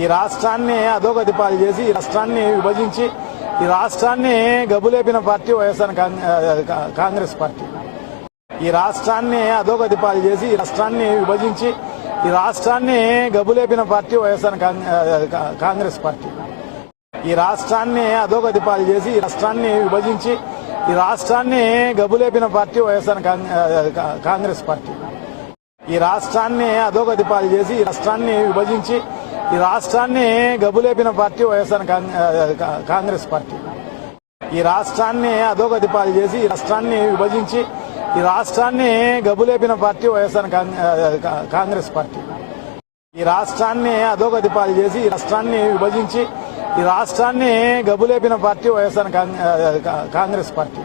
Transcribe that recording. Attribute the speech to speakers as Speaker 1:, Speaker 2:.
Speaker 1: ఈ రాష్ట్రాన్ని అధోగతి పాలు చేసి ఈ రాష్ట్రాన్ని విభజించి ఈ రాష్ట్రాన్ని గబులేపిన పార్టీ వైఎస్ఆర్ కాంగ్రెస్ పార్టీ ఈ రాష్ట్రాన్ని అధోగతి పాలు చేసి ఈ రాష్ట్రాన్ని విభజించి ఈ రాష్ట్రాన్ని గబులేపిన పార్టీ వైఎస్ఆర్ కాంగ్రెస్ పార్టీ ఈ రాష్ట్రాన్ని అధోగతి పాలు చేసి ఈ రాష్ట్రాన్ని విభజించి ఈ రాష్ట్రాన్ని గబులేపిన పార్టీ వైఎస్ఆర్ కాంగ్రెస్ పార్టీ ఈ రాష్ట్రాన్ని అధోగతి పాలు చేసి ఈ రాష్ట్రాన్ని విభజించి ఈ రాష్ట్రాన్ని గబులేపిన పార్టీ వైఎస్ఆర్ కాంగ్రెస్ పార్టీ. ఈ రాష్ట్రాన్ని అధోగతి పాలు చేసి ఈ రాష్ట్రాన్ని విభజించి ఈ రాష్ట్రాన్ని గబులేపిన పార్టీ వైఎస్ఆర్ కాంగ్రెస్ పార్టీ. ఈ రాష్ట్రాన్ని అధోగతి పాలు చేసి ఈ రాష్ట్రాన్ని విభజించి ఈ రాష్ట్రాన్ని గబులేపిన పార్టీ వైఎస్ఆర్ కాంగ్రెస్ పార్టీ.